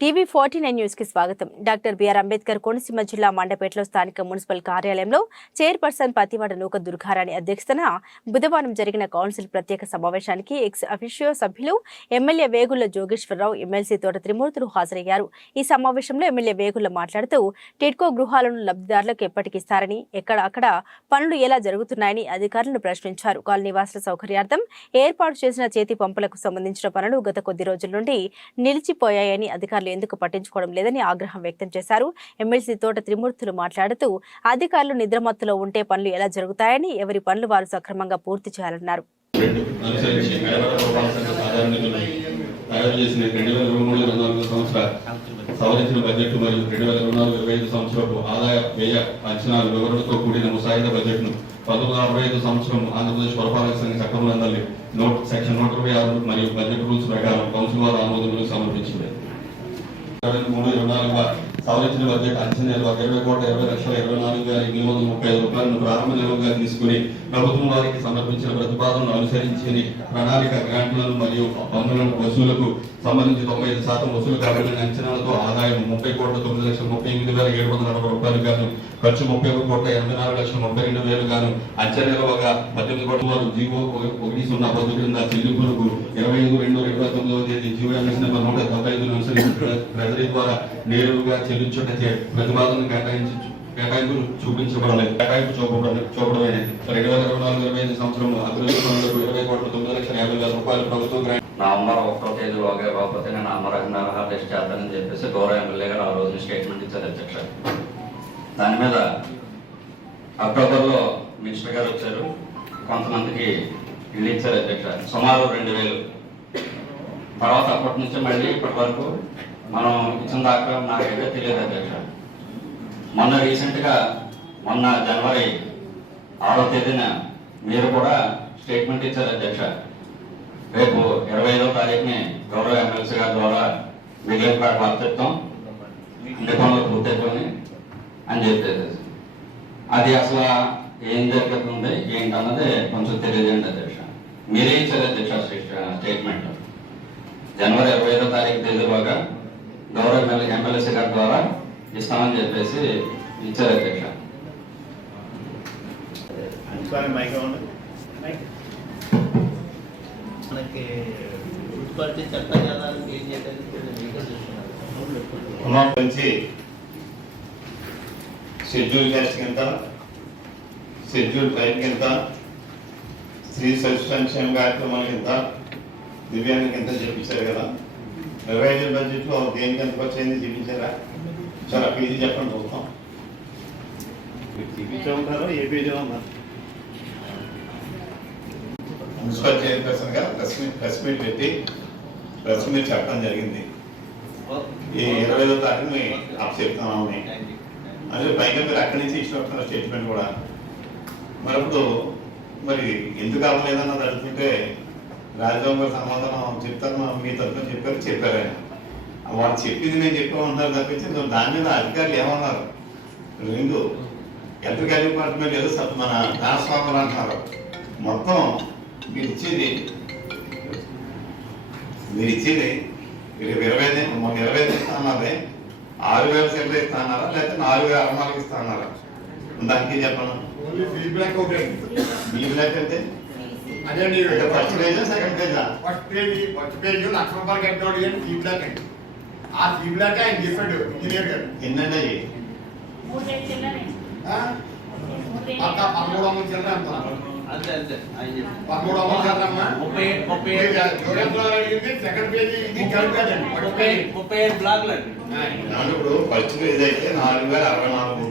టీవీ49 news కి స్వాగతం. Doctor BR Ambedkar Konaseema జిల్లా మండపేటలో స్థానిక మున్సిపల్ కార్యాలయంలో చైర్పర్సన్ పతివాడ నూక దుర్గారాణి అధ్యక్షతన బుధవారం జరిగిన కౌన్సిల్ ప్రత్యేక సమావేశానికి ఎక్స్ అఫిషియో సభ్యులు ఎమ్మెల్యే వేగుళ్ల జోగేశ్వరరావు, ఎమ్మెల్సీ తోట త్రిమూర్తులు హాజరయ్యారు. ఈ సమావేశంలో ఎమ్మెల్యే వేగుళ్ల మాట్లాడుతూ టిడ్కో గృహాలను లబ్ధిదారులకు ఎప్పటికిస్తారని, అక్కడ పనులు ఎలా జరుగుతున్నాయని అధికారులను ప్రశ్నించారు. కాలనీవాసుల సౌకర్యార్థం ఏర్పాటు చేసిన చేతి పంపులకు సంబంధించిన పనులు గత కొద్ది రోజుల నుండి నిలిచిపోయాయని, అధికారులు ఎందుకు పట్టించుకోవడం లేదని ఆగ్రహం వ్యక్తం చేశారు. ఎమ్మెల్సీ తోట త్రిమూర్తులు మాట్లాడుతూ అధికారులు నిద్రమత్తులో ఉంటే పనులు ఎలా జరుగుతాయని, ఎవరి పనులు వారు సక్రమంగా పూర్తి చేయాలన్నారు. సవరించిన బడ్జెట్ మరియు 2024-25 సంవత్సరపు ఆదాయ వ్యయ అంచనాల వివరణతో కూడిన ముసాయిదా బడ్జెట్ను 1965 సంవత్సరం ఆంధ్రప్రదేశ్ పురపాలక సంఘ చట్టంలోని సెక్షన్ 126 మరియు బడ్జెట్ రూల్స్ ప్రకారం కౌన్సిల్ వారు ఆమోదములు సమర్పించింది. 23-24 సవరించిన బడ్జెట్ అంచనాలు 20,20,24,835 రూపాయలను ప్రారంభ నిల్వగా తీసుకుని ప్రభుత్వం వారికి సమర్పించిన ప్రతిపాదనను అనుసరించి ప్రణాళిక గ్రాంట్లను మరియు పన్నులను వసూలుకు సంబంధించి 95% వసూలు కాబడిన అంచనాలతో ఆదాయం 30,09,38,740 రూపాయలు గాను, ఖర్చు 31,84,32,000 గాను అంచనాలుగా 18 కోట్ల వారు జీవో 101 కింద చెల్లింపులకు 25/2/2019 తేదీ జీవో ఎంఎస్ నెంబర్ 175 అనుసరించి ట్రెజరీ ద్వారా నేరుగా చెల్లించుటచే ప్రతిపాదన కేటాయింపు చూపించబడలేదు. కేటాయింపు చూపడమైనది. 2024-25 సంవత్సరంలో అభివృద్ధి పనులకు 20,09,50,000 రూపాయలు ప్రభుత్వం నవంబర్ 1వ తేదీలోగా ఇవ్వకపోతే నేను అమరహ టెస్ట్ చేస్తానని చెప్పేసి గౌరవ ఎమ్మెల్యే గారు ఆ రోజు స్టేట్మెంట్ ఇచ్చారు అధ్యక్ష. దాని మీద అక్టోబర్లో మినిస్టర్ గారు వచ్చారు, కొంతమందికి ఇల్లు ఇచ్చారు అధ్యక్ష, సుమారు 2,000. తర్వాత అప్పటి నుంచి మళ్ళీ ఇప్పటి వరకు మనం ఇచ్చిన దాకా నాకైతే తెలియదు అధ్యక్ష. మొన్న రీసెంట్గా జనవరి 6వ తేదీన మీరు కూడా స్టేట్మెంట్ ఇచ్చారు అధ్యక్ష, రేపు 25వ తారీఖుని గౌరవ ఎమ్మెల్సీ గారి ద్వారా విజయపాట వార్తత్వం అన్ని పనులు పూర్తయిపోయి అని చెప్పేది. అది అసలు ఏం జరుగుతుంది ఏంటన్నది కొంచెం తెలియజేయండి అధ్యక్ష. మీరే ఇచ్చారు అధ్యక్ష స్టేట్మెంట్. జనవరి 25వ తారీఖు తేదీలోగా గౌరవ ఎమ్మెల్సీ గారి ద్వారా ఇస్తామని చెప్పేసి ఇచ్చారు అధ్యక్ష. మనకి ఉత్పత్తి చట్టజాలను ఏం చేయడానికి షెడ్యూల్ క్యాస్ట్ కింద, షెడ్యూల్ 5 కింద, స్త్రీ శిశు సంక్షేమ కార్యక్రమాల కింద, దివ్యాంగ కింద చూపించారు కదా. 25 బడ్జెట్లో దేనికి ఎంత వచ్చింది చూపించారా? చాలా పేజీ చెప్పండి చూస్తాం. చూపించారు ఏ పేజీలో ఉన్నారు? మున్సిపల్ చైర్పర్సన్ గా ప్రెస్ మీట్ పెట్టి ప్రెస్ మీట్ చెప్పడం జరిగింది. ఈ 25వ తారీఖుని అప్ చెప్తామని అదే పైగా మీరు అక్కడి నుంచి ఇచ్చిన స్టేట్మెంట్ కూడా మరప్పుడు మరి ఎందుకు అవ్వలేదన్నది అడుగుతుంటే రాజబాబు గారు సమాధానం చెప్తారు, మీ తరఫున చెప్పారు ఆయన. వాళ్ళు చెప్పింది నేను చెప్పామన్నారు తప్పించి దాని మీద అధికారులు ఏమన్నారు? 2 ఎలక్ట్రికల్ డిపార్ట్మెంట్ ఏదో మన ట్రాన్స్ఫార్మర్ అంటున్నారు. మొత్తం మీరు ఇచ్చేది 25 ఇస్తా అన్నది 6,000 సెంటర్ ఇస్తా అన్నారా, లేకపోతే 4,000 ఇస్తా అన్నారా? దానికి చెప్పను. బీ బ్లాక్ అంటే ఫస్ట్ పేజా సెకండ్ పేజా? ఫస్ట్ పేజ్ ₹1,00,000 కట్టినోడు కానీ బీ బ్లాక్ అండి. ఆ బీ బ్లాక్ ఆయన చెప్పాడు ఇంజనీర్ గారు. ఎన్నండి అయ్యి? 1300 చిల్లర అంటున్నారు. అంతే 1300 చిల్లరమ్మా. 30 సెకండ్ పేజీ ఇది కలిపేదండి. 35 బ్లాక్లు అండి. ఇప్పుడు ఫస్ట్ పేజ్ అయితే 4,064.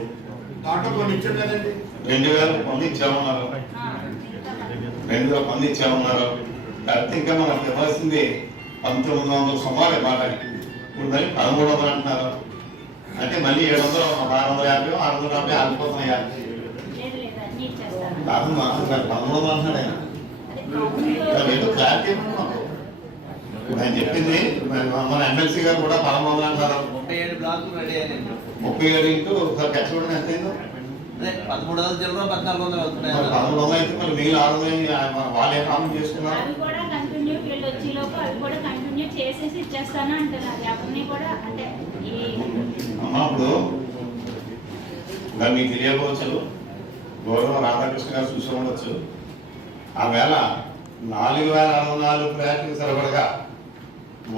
దాంట్లో కొన్ని ఇచ్చాడు కదండి. 2,000 మంది ఇచ్చామన్నారు. 2,000 మంది ఇచ్చామన్నారు. కాబట్టి ఇంకా మనకు ఇవ్వాల్సింది 1,900 సుమారు ఇవ్వాలి. ఇప్పుడు మళ్ళీ 1,300 అంటున్నారు. అంటే మళ్ళీ 700, 650, 650 ఆగిపోతున్నాయా? కాదమ్మా 1,300 అంటున్నాడు ఆయన. ఏదో క్లారిటీ ఆయన చెప్పింది. మన ఎమ్మెల్సీ గారు కూడా 1,300 అంటారు. 37 బ్లాక్లు రెడీ అయ్యాయండి. 37 ఇంటూ ఖర్చు కూడా ఎంత అయిందో? 1300 చిల్లర 1,400 అవుతున్నాయి. 1,400 అయితే మరి మిగిలిన 600 వాళ్ళే కామెంట్ చేసుకున్నారు. అవి కూడా కంటిన్యూ ఫీల్డ్ వచ్చేలోపు అవి కూడా కంటిన్యూ చేసేసి ఇచ్చేస్తాను అంటున్నారు. అవన్నీ కూడా అంటే ఇంకా మీకు తెలియకపోవచ్చు, గౌరవ రాధాకృష్ణ గారు చూసి ఉండొచ్చు. ఆ వేళ 4,064 ఫ్లాట్లు సరిపడగా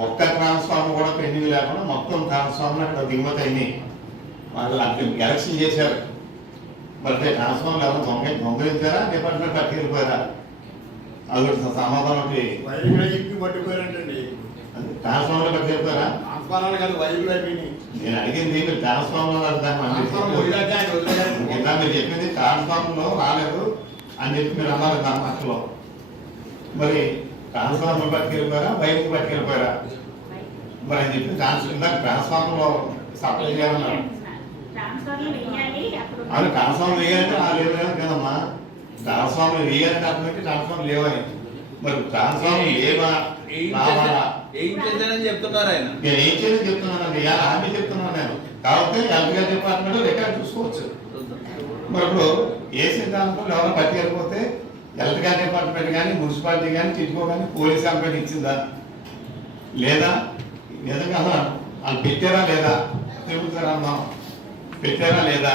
ఒక్క ట్రాన్స్ఫార్మర్ కూడా పెండింగ్ లేకుండా మొత్తం ట్రాన్స్ఫార్మర్ అక్కడ దిగుమతి అయినాయి. వాళ్ళు అక్కడ ఎలక్షన్ చేశారు. మరి ట్రాన్స్ఫార్మర్ ఎవరు దొంగలించారా, డిపార్ట్మెంట్ పట్టుకెళ్ళిపోయారా? అది సమాధానం వైర్లు పట్టుకోరంటండి. ట్రాన్స్ఫార్మర్ పట్టుకెళ్ళిపోయారా? ట్రాన్స్ఫార్మర్ కాదు, వైర్లు అయిపోయినాయి. నేను అడిగింది మీరు ట్రాన్స్ఫార్మర్ మీరు చెప్పింది ట్రాన్స్ఫార్మర్ లో రాలేదు అని చెప్పి మీరు అన్నారు దాని మాటలో. మరి ట్రాన్స్ఫార్మర్ పట్టుకెళ్ళిపోయారా, బయటకు పట్టుకెళ్ళిపోయారా? మరి అని చెప్పి ట్రాన్స్ఫార్మర్ లో సప్లై చేయాలన్నారు. అవును, ట్రాన్స్ఫార్మర్ వేయాలంటే లేవు కదమ్మా. ట్రాన్స్ఫార్మర్ వేయాలంటే అర్థమైతే ట్రాన్స్ఫార్మర్ లేవని. మరి ట్రాన్స్ఫార్మర్ లేవా రావాలా? ఏం చేశారని చెప్తున్నారు ఆయన. నేను ఏం చేయాలని చెప్తున్నాను, హామీ చెప్తున్నాను నేను. కాబట్టి ఎల్పిఆర్ డిపార్ట్మెంట్ రికార్డ్ చూసుకోవచ్చు. మరి ఇప్పుడు ఏ సిద్ధాంతం ఎవరో పట్టుకెళ్ళిపోతే ఎలక్ట్రికల్ డిపార్ట్మెంట్ కానీ, మున్సిపాలిటీ కానీ, టిడ్కో కానీ పోలీస్ కంప్లైంట్ ఇచ్చిందా లేదా? నిజంగా వాళ్ళు పెట్టారా లేదా? తిరుగుతారా పెట్టారా లేదా?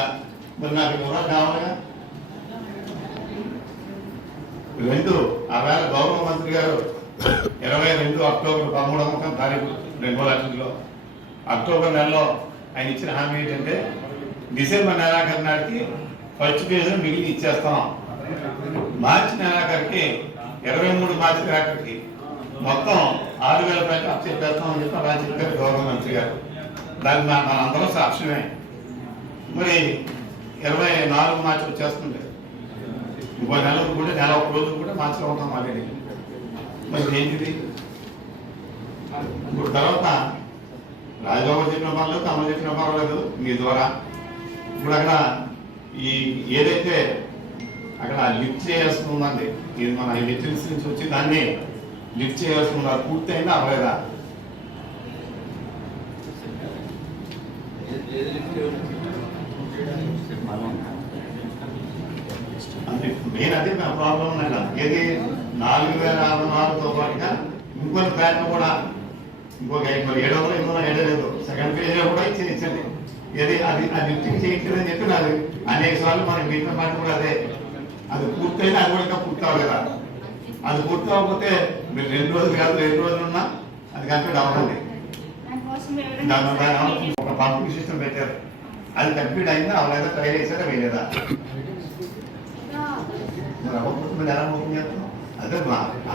మరి నాకు వివరాలు కావాలిగా. 2 ఆ వేళ గౌరవ మంత్రి గారు 22 అక్టోబర్ 13వ తారీఖు 2000 అక్టోబర్ నెలలో ఆయన ఇచ్చిన హామీ ఏంటంటే డిసెంబర్ నెలాఖరు నాటికి ఫస్ట్ ఫేజ్ మిగిలి ఇచ్చేస్తాం. మార్చి నెలాఖరికి 23 మార్చి నెలాఖరికి మొత్తం 6,000 రూపాయలు అప్ చెప్పేస్తామని చెప్పి అలా చెప్పారు గౌరవ మంత్రి గారు. దానికి మన అందరం సాక్ష్యమే. మరి 24 మార్చి వచ్చేస్తుంది. ఇంకో నెల కూడా నెల ఒక రోజు కూడా మార్చిలో ఉంటాం ఆల్రెడీ. మరి ఏంటిది? ఇప్పుడు తర్వాత రాజబాబు చెప్పిన పనులు, తమరు చెప్పిన పర్వాలేదు మీ ద్వారా. ఇప్పుడు అక్కడ ఈ ఏదైతే అక్కడ లిఫ్ట్ చేయాల్సి ఉందండి, ఇది మన ఎలక్ట్రిసిటీ నుంచి వచ్చి దాన్ని లిఫ్ట్ చేయాల్సి ఉంది. అది పూర్తి అయిందా అవ్వలేదా? అంటే మెయిన్ అదే ప్రాబ్లం ఉన్నాయి. ఏది 4,064తో పాటుగా ఇంకొన్ని ఫ్లాట్లు కూడా ఇంకొక 700 లేదు. సెకండ్ ఫేజ్ లో కూడా ఇచ్చింది. ఏది అది లిఫ్టింగ్ చేయట్లేదని చెప్పి నాకు అనేక సార్లు మన మీటింగ్ మాట కూడా అదే. అది పూర్తయినా అది కూడా ఇంకా పూర్తి అవ్వలేదా? అది పూర్తి అవ్వకపోతే మీరు 2 రోజులు కాదు 2 రోజులు ఉన్నా అది కంప్లీట్ అవ్వదండి. ఒక పంపింగ్ సిస్టమ్ పెట్టారు, అది కంప్లీట్ అయిందా అవ్వలేదా? ట్రై చేశారా వేయలేదా? మరి అవ్వకపోతే మీరు ఎలా ఓపెన్ చేస్తాం? అదే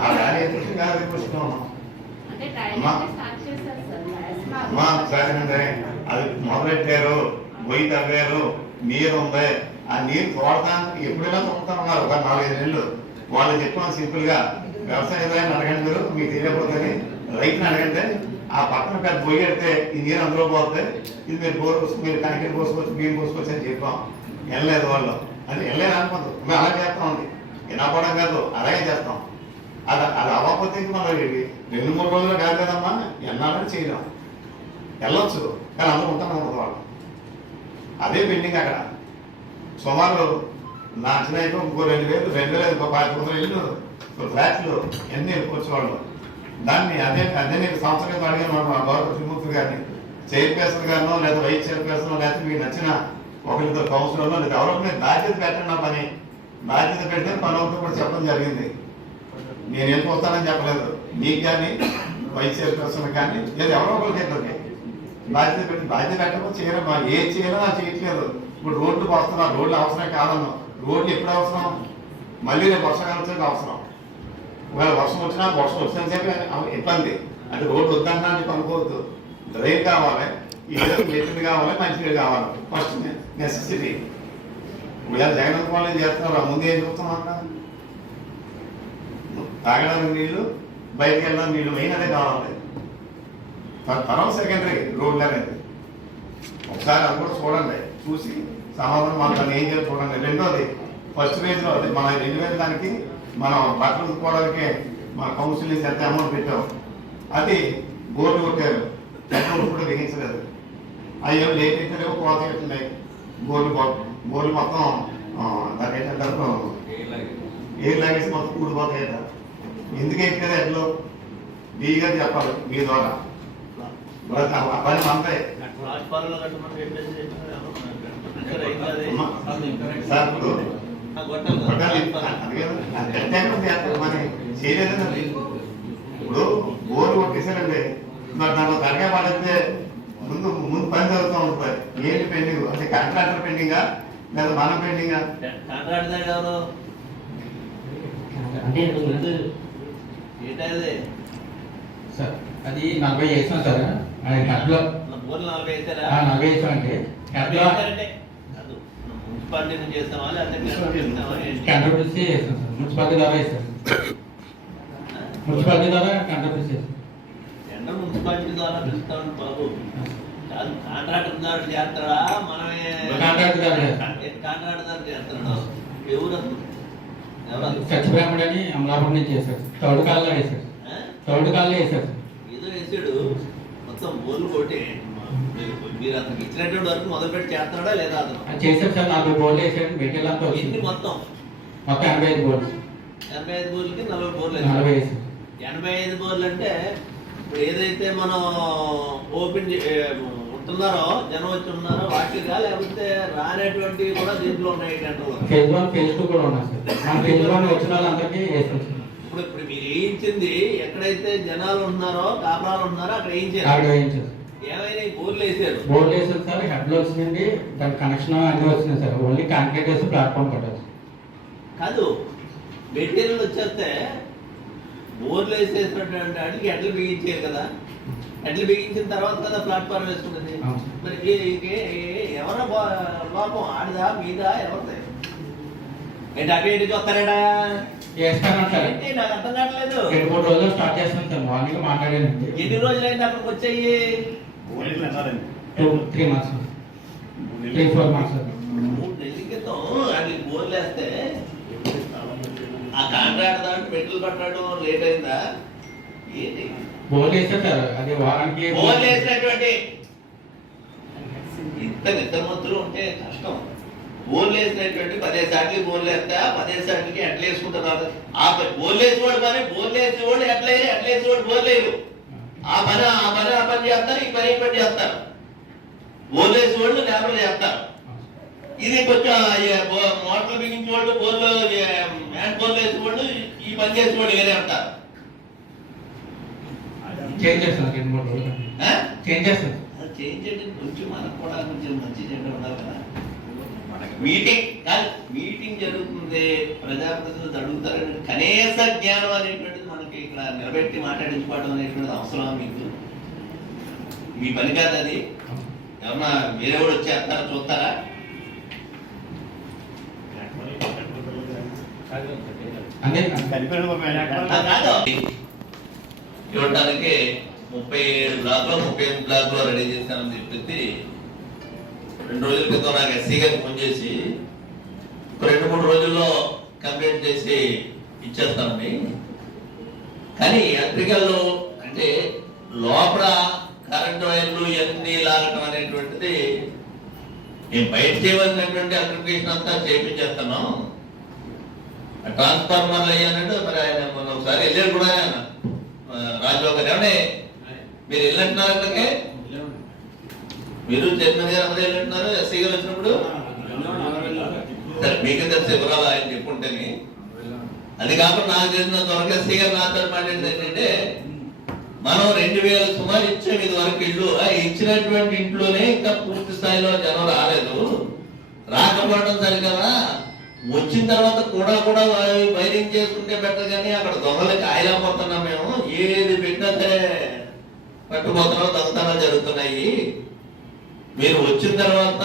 ఆ వేళ ఏ క్వశ్చన్ కాదు, ఏ క్వశ్చన్ అమ్మా సరే అది మొదలెట్టారు, బొయ్యి తవ్వారు, నీరు ఉంది. ఆ నీరు తోడటానికి ఎప్పుడైనా తోడుతామన్నారు ఒక 4-5 నెలలు. వాళ్ళు చెప్పాను సింపుల్ గా, వ్యవసాయం అడగండి, మీరు మీకు తెలియకపోతే రైతుని అడగండి. ఆ పక్కన పెద్ద బొయ్యి పెడితే ఈ నీరు అందులో పోతే ఇది మీరు బోర్ మీరు కనెక్ట్ పోసుకోవచ్చు, బియ్యం పోసుకోవచ్చు అని చెప్పాం. వెళ్ళలేదు వాళ్ళు. అంటే వెళ్ళలేదు అనుకోదు, మేము అలా చేస్తాం అండి. వినపడం కాదు, అలాగే చేస్తాం. అది అవ్వకపోతే మనం 2-3 రోజులు కాదు కదమ్మా, ఎన్నాళ్ళని చేయలేం. వెళ్ళొచ్చు కానీ అందరూ ఉంటాను వాళ్ళు. అదే పెండింగ్ అక్కడ. సుమారు నా అంచనా అయితే ఇంకో 2,000 ఇంకో 500 ఇల్లు ఫ్లాట్లు ఎన్ని వెళ్ళిపోవచ్చు వాళ్ళు. దాన్ని అదే నేను సంవత్సరం అడిగాను మా గౌరవ శ్రీమూర్తి గారిని, చైర్పర్సన్ గారినో లేదా వైస్ చైర్పర్సన్ లేదా మీకు నచ్చిన ఒకరితో కౌన్సిలర్లో లేదా ఎవరో మీరు బాధ్యత పెట్టండి. నా పని బాధ్యత పెడితే పని అవుతూ కూడా చెప్పడం జరిగింది. నేను వెళ్ళిపోతానని చెప్పలేదు. మీకు కానీ వైస్ చైర్పర్సన్ కానీ లేదా ఎవరో ఒకరికి ఇద్దరికి బాధ్యత పెట్టి బాధ్యత పెట్టకపోతే చేయరమ్మా. ఏది చేయాలో అది చేయట్లేదు. ఇప్పుడు రోడ్లు వస్తున్నారు, రోడ్లు అవసరం కాదన్నా. రోడ్లు ఎప్పుడు అవసరం? మళ్ళీ రేపు వర్షాకాలం అవసరం. ఒకవేళ వర్షం వచ్చిన చెప్పి ఇబ్బంది. అంటే రోడ్డు వద్దంటా అని చెప్పి అనుకోవద్దు. డ్రైన్ కావాలి, ఏదో మెటీరియల్ కావాలి, మంచినీళ్ళు కావాలి. First necessity. ఇలా జగన్ కాలేజ్ చేస్తున్నారు, ముందు ఏం చూస్తామన్నా? తాగడానికి నీళ్లు, బయటకు వెళ్ళడానికి నీళ్లు, మెయిన్ అదే కావాలి. తర్వాత సెకండరీ రోడ్లు అనేది ఒకసారి అది కూడా చూడండి, చూసి సమాధానం మనం ఏం చేయాలి చూడండి. రెండోది ఫస్ట్ ఫేజ్లో అది మన 2,000 దానికి మనం బట్టలు ఉతుకోవడానికి మన కౌన్సిలింగ్ ఎంత అమౌంట్ పెట్టాం. అది బోర్డు కొట్టారు, పెట్రోల్ కూడా బిగించలేదు. అయ్యో లేట్ అయితే రేపు కోత అవుతున్నాయి. బోర్డు మొత్తం దానికి ఏంటంటారు ఎయిర్ లాగేసి మొత్తం కూడిపోతాయి. ఎందుకు ఎక్కలేదు ఎట్లో బీగా చెప్పాలి మీ ద్వారా. పని అంతే సార్ ఇప్పుడు కొట్టాలి. అందుకే ప్రత్యేకంగా చేస్తారు మరి చేయలేదండి. ఇప్పుడు బోర్డు కొట్టేసారండి, మరి దాంట్లో తరగా పడితే ముందు ముందు పని చదువుతూ ఉంటుంది. ఏంటి పెండింగ్ అంటే కాంట్రాక్టర్ పెండింగా లేదా మనం పెండింగా? సార్ అది 40 వేసాం సార్. అది హెడ్లో 40 వేసాం అండి. హెడ్లో మున్సిపాలిటీ నుంచి చేస్తామా లేకపోతే కంట్రోబిలిటీ వేసాం సార్. మున్సిపాలిటీ ద్వారా వేసాం. మున్సిపాలిటీ ద్వారా కంట్రోబిలిటీ చేస్తాం. ఎండ మున్సిపాలిటీ ద్వారా పిలుస్తామని బాబు కాదు, కాంట్రాక్టర్ ద్వారా చేస్తాడా మనమే? కాంట్రాక్టర్ ద్వారా చేస్తాం. కాంట్రాక్టర్ ద్వారా చేస్తున్నాడు. ఎవరు సత్యబ్రాహ్మణి అని అమలాపురం నుంచి చేశారు. థర్డ్ కాల్లో వేశారు. థర్డ్ కాల్లో వేశారు. ఏదో వేసాడు మొత్తం బోర్లు కొట్టి మీరు అతనికి ఇచ్చినటువంటి వరకు మొదలుపెట్టి చేస్తున్నాడా లేదా అతను? అది చేశారు సార్. 40 బోర్లు వేసాడు. మెటీరియల్ అంతా ఎన్ని వచ్చింది. మొత్తం? మొత్తం 85 బోర్లు. 85 బోర్లకి 40 బోర్లు 40 వేసారు. 85 బోర్లు అంటే ఇప్పుడు ఏదైతే మనం ఓపెన్ ఉంటున్నారో జనం వచ్చి ఉన్నారో వాటిగా లేకపోతే రానటువంటివి కూడా దీంట్లో ఉన్నాయి టెండర్లు. ఫేజ్ 1 ఫేజ్ 2 కూడా ఉన్నాయి సార్. మన ఫేజ్ 1 వచ్చిన వాళ్ళందరికీ వేసాం సార్. ఇప్పుడు మీరు వేయించింది ఎక్కడైతే జనాలు ఉన్నారో కాపురాలు ఉన్నారో అక్కడ అక్కడ వేయించారు. వేయించారు. ఏమైనా బోర్లు వేసారు? బోర్డు వేసారు సార్. హెడ్లో వచ్చిందండి. దాని కనెక్షన్ అన్నీ వచ్చినాయి సార్. ఓన్లీ కాంక్రీట్ వేసి ప్లాట్ఫామ్ కట్టారు. కాదు, మెటీరియల్ వచ్చేస్తే బోర్లు వేసేసినటువంటి వాటికి ఎడ్లు బిగించారు కదా. ఎడ్లు బిగించిన తర్వాత కదా ప్లాట్ఫామ్ వేసుకుంటుంది. అవును. మరి ఎవరో లోపం ఆడిదా మీదా ఎవరిదే? ఏంటి అటు ఇటు చూస్తారేడా? వేస్తానంటారు. ఏంటి నాకు అర్థం కావట్లేదు. 2-3 రోజులు స్టార్ట్ చేస్తాం సార్. మార్నింగ్ మాట్లాడానండి. ఎన్ని రోజులైంది అక్కడికి వచ్చాయి? 2-3 మంత్స్ 3-4 మంత్స్ సార్. 3 నెలల క్రితం అది బోర్లు వేస్తే ఆ కాంట్రాక్ట్ దాంట్లో పెట్టులు పట్టడం లేట్ అయిందా ఏంటి? బోర్డు వేసారు సార్. అది వారానికి బోర్లు వేసినటువంటి ఇంత నిద్రమంతులు ఉంటే కష్టం. బోర్లు వేసినటువంటి 10 సార్లు బోర్లు వేస్తా 10 సార్లకి ఎట్లా వేసుకుంటున్నారు? ఆ బోర్లు వేసేవాడు పని బోర్లు వేసేవాడు ఎట్లేసేవాడు బోర్లు వేయరు. ఆ పని చేస్తారు, ఈ పని చేస్తారు. బోర్లు వేసేవాళ్ళు లేబర్లు చేస్తారు. ఇది కొంచెం మోటార్లు బిగించే వాళ్ళు బోర్లు హ్యాండ్ బోర్లు వేసేవాళ్ళు ఈ పని చేసేవాళ్ళు వేరే ఉంటారు. చేంజ్ చేస్తాను 2-3 రోజులు చేంజ్ చేస్తాను. చేంజ్ చేయడం కొంచెం మనకు కూడా కొంచెం మంచి చేయడం ఉండాలి కదా. మీటింగ్ జరుగుతుంది, ప్రజాప్రతినిధులు అడుగుతారు. కనీస జ్ఞానం అనేటువంటిది మనకి ఇక్కడ నిలబెట్టి మాట్లాడించుకోవడం అనేటువంటిది అవసరమా మీకు? మీ పని కాదు అది. ఏమన్నా వేరే కూడా వచ్చేస్తారా చూస్తారా? అదే కాదు చూడటానికి 37 బ్లాక్లో 38 బ్లాక్లో రెడీ చేస్తానని చెప్పేసి 2 రోజుల క్రితం నాకు ఎస్సీ గారికి ఫోన్ చేసి 2-3 రోజుల్లో కంప్లీట్ చేసి ఇచ్చేస్తామని. కానీ ఎలక్ట్రికల్ అంటే లోపల కరెంట్ వైర్లు ఇవన్నీ లాగటం అనేటువంటిది నేను బయట చేయవలసినటువంటి ఎలక్ట్రిఫికేషన్ అంతా చేయించేస్తాను. ట్రాన్స్ఫార్మర్లు అయ్యానంటే మరి ఆయన మొన్న ఒకసారి వెళ్ళారు కూడా ఆయన రాజబాబు గారు. ఏమంటే మీరు వెళ్ళంటున్నారు అక్కడికి? మీరు చైర్మన్ గారు అందరూ వెళ్ళంటున్నారు ఎస్సీ గారు వచ్చినప్పుడు? సరే మీకు తెలిసి వివరాలు ఆయన చెప్పుంటేనే. అది కాకుండా నాకు తెలిసిన త్వరగా ఎస్సీ గారు నాతో మాట్లాడేది ఏంటంటే మనం 2000 సుమారు ఇచ్చాం ఇది వరకు ఇల్లు. ఇచ్చినటువంటి ఇంట్లోనే ఇంకా పూర్తి స్థాయిలో జనం రాలేదు. రాకపోవడం సరికదా వచ్చిన తర్వాత కూడా వైరింగ్ చేసుకుంటే బెటర్. కానీ అక్కడ దొంగలకి ఆయలేకపోతున్నాం మేము. ఏది పెట్టినా సరే పట్టుపోతున్నాం, దొంగతనాలు జరుగుతున్నాయి. మీరు వచ్చిన తర్వాత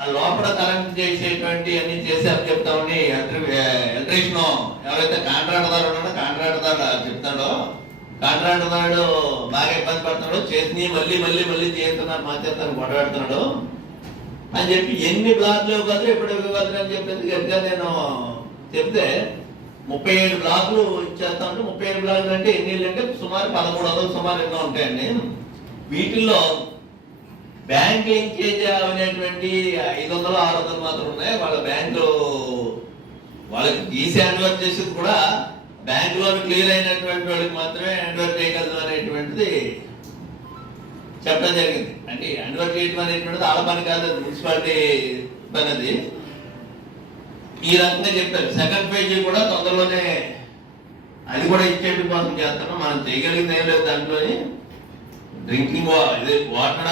ఆ లోపల కరెంట్ చేసేటువంటి అన్ని చేశారని చెప్తామని ఎలక్ట్రీషియన్ ఎవరైతే కాంట్రాక్టర్ ఉన్నాడో కాంట్రాక్టర్ చెప్తాడో, కాంట్రాక్టర్ బాగా ఇబ్బంది పడుతున్నాడు, చేసి మళ్ళీ చేస్తున్నారు మా చేస్తాను గొడవ పెడుతున్నాడు అని చెప్పి ఎన్ని బ్లాక్లు ఇవ్వగలరు ఎప్పుడు ఇవ్వగలరు అని చెప్పేసి గట్టిగా నేను చెప్తే 37 బ్లాక్లు ఇచ్చేస్తా ఉంటే 37 బ్లాక్లు అంటే ఎన్ని ఇళ్ళు అంటే సుమారు 1300 సుమారు ఎన్నో ఉంటాయండి. వీటిల్లో బ్యాంక్ లింకేజ్ అనేటువంటి 500-600 మాత్రం ఉన్నాయి. వాళ్ళ బ్యాంకు వాళ్ళకి ఈసీ హ్యాండ్ఓవర్ చేసేది కూడా బ్యాంక్ లోన్ క్లియర్ అయినటువంటి వాళ్ళకి మాత్రమే హ్యాండ్ఓవర్ చేయగలదు అనేటువంటిది చెప్పడం జరిగింది. అంటే హ్యాండ్ఓవర్ చేయడం అనేటువంటిది వాళ్ళ పని కాదు, మున్సిపాలిటీ అనేది ఈ రకంగా చెప్పారు. సెకండ్ పేజీ కూడా తొందరలోనే అది కూడా ఇచ్చేటి కోసం చేస్తున్నాం. మనం చేయగలిగింది ఏం లేదు దాంట్లోని. డ్రింకింగ్ వాటర్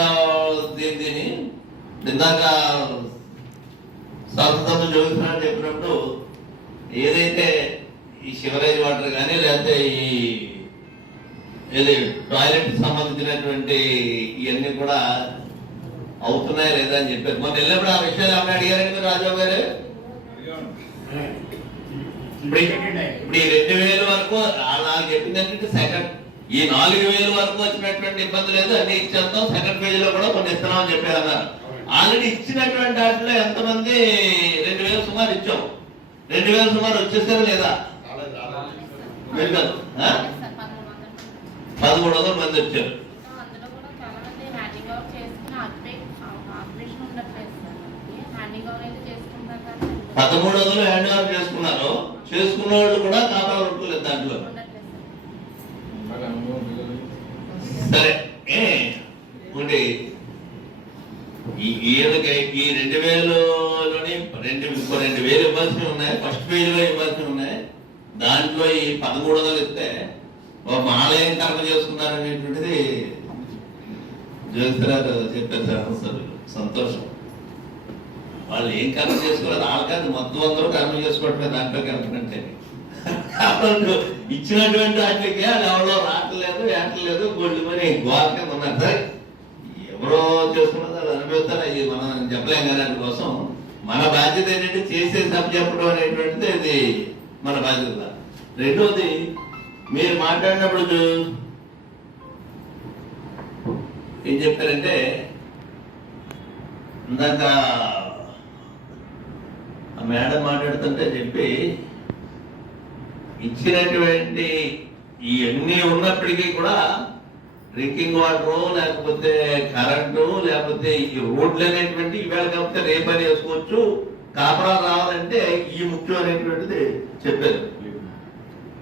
దీన్ని ఇందాక శాస్త్రసభ జోగిస్తున్నాడు చెప్పినప్పుడు ఏదైతే ఈ సివరేజ్ వాటర్ కానీ లేకపోతే ఈ ఏది టాయిలెట్ సంబంధించినటువంటి ఇవన్నీ కూడా అవుతున్నాయా లేదా అని చెప్పారు. మొన్న వెళ్ళినప్పుడు ఆ విషయాలు ఏమైనా అడిగారండి మీరు రాజాబాబు గారు? ఇప్పుడు ఈ 2000 వరకు నాకు చెప్పింది ఏంటంటే సెకండ్ ఈ 4000 వరకు వచ్చినటువంటి ఇబ్బంది లేదు, అన్ని ఇచ్చేస్తాం, సెకండ్ పేజ్ లో కూడా కొన్ని ఇస్తున్నాం అని చెప్పారు అన్నారు. ఆల్రెడీ ఇచ్చినటువంటి వాటిలో ఎంతమంది 2000 సుమారు ఇచ్చాం. 2000 సుమారు వచ్చేసారు లేదా? 1300 మంది వచ్చారు. 1300 హ్యాండ్ ఓవర్ చేసుకున్నారు. చేసుకున్న వాళ్ళు కూడా ఖాతా పట్టుకోలేదు దాంట్లో. సరే ఒకటి ఈ 2000లోని 2000 ఇవ్వాల్సినవి ఉన్నాయి, ఫస్ట్ పేజ్ లో ఇవ్వాల్సినవి ఉన్నాయి. దాంట్లో ఈ 1300 ఇస్తే మాలయం కర్మ చేసుకున్నారు అనేటువంటిది జ్యోతిరావు చెప్పారు సార్. సంతోషం. వాళ్ళు ఏం కర్మ చేసుకోలేదు, వాళ్ళకాదు మొత్తం అందరూ కర్మ చేసుకోవట్లే దాంట్లో కనుకంటే ఇచ్చినటువంటి వాటికి వాళ్ళు ఎవరో రావట్లేదు ఏటలేదు గోల్డ్ మనీ గోల కింద ఉన్నారు. సరే ఎవరో చేసుకున్నది వాళ్ళు అనుభవిస్తారు, అవి మనం చెప్పలేం కదా. కోసం మన బాధ్యత ఏంటంటే చేసే సభ చెప్పడం అనేటువంటిది అది మన బాధ్యత. రెండోది మీరు మాట్లాడినప్పుడు ఏం చెప్పారంటే ఇందాక మేడం మాట్లాడుతుంటే చెప్పి ఇచ్చినటువంటి ఇవన్నీ ఉన్నప్పటికీ కూడా డ్రింకింగ్ వాటర్ లేకపోతే కరెంటు లేకపోతే ఈ రోడ్లు అనేటువంటి ఇవాళ కాకపోతే రేపని వేసుకోవచ్చు, కాపరా రావాలంటే ఈ ముఖ్యం అనేటువంటిది చెప్పారు.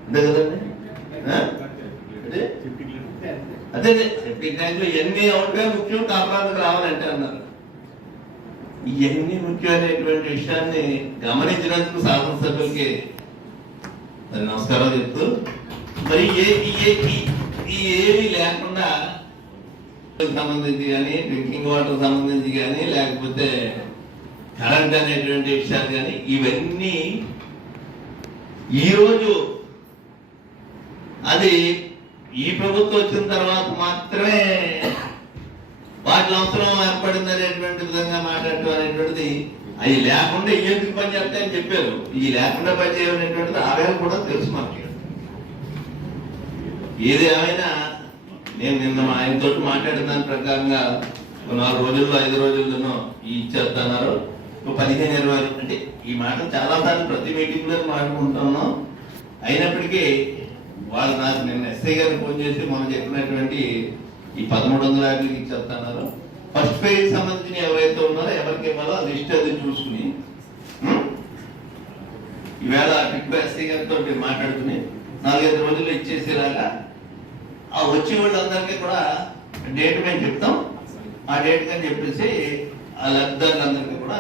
అంతే కదండి? అదే సెప్టిక్ ట్యాంకులు ఇవన్నీ అవుట్గా ముఖ్యం, కాపరానికి రావాలంటే అన్నారు. ఇవన్నీ ముఖ్యమైనటువంటి విషయాన్ని గమనించినందుకు శాసనసభ్యులకి మరి నమస్కారం చెప్తూ, మరి ఏవి లేకుండా సంబంధించి కానీ డ్రింకింగ్ వాటర్ సంబంధించి కానీ లేకపోతే కరెంట్ అనేటువంటి విషయాలు కానీ ఇవన్నీ ఈరోజు అది ఈ ప్రభుత్వం వచ్చిన తర్వాత మాత్రమే వాటి అవసరం ఏర్పడింది అనేటువంటి విధంగా మాట్లాడటం అనేటువంటిది అవి లేకుండా ఎందుకు పని చేస్తాయని చెప్పారు. ఈ లేకుండా పని చేయనేటువంటిది ఆవేళ కూడా తెలుసు మనకి. ఏది ఏమైనా నేను నిన్న ఆయనతో మాట్లాడిన దాని ప్రకారంగా 4 రోజుల్లో 5 రోజుల్లోనో ఇచ్చేస్తున్నారు. 15-20 అంటే ఈ మాట చాలా సార్లు ప్రతి మీటింగ్ లో మాట్లాడుకుంటున్నాం. అయినప్పటికీ వాళ్ళు నాకు నిన్న ఎస్ఐ గారికి ఫోన్ చేసి మనం చెప్పినటువంటి ఈ 1300 యాడ్లకి ఇచ్చేస్తున్నారు. ఫస్ట్ పేజ్ సంబంధించిన ఎవరైతే ఉన్నారో ఎవరికి ఇవ్వాలో ఆ లిస్ట్ అది చూసుకుని ఈవేళ ఎస్ఐ గారితో మాట్లాడుకుని 4-5 రోజుల్లో ఇచ్చేసేలాగా ఆ వచ్చే వాళ్ళందరికీ కూడా డేట్ మేము చెప్తాం. ఆ డేట్ అని చెప్పేసి ఆ లబ్ధిదారులందరికీ కూడా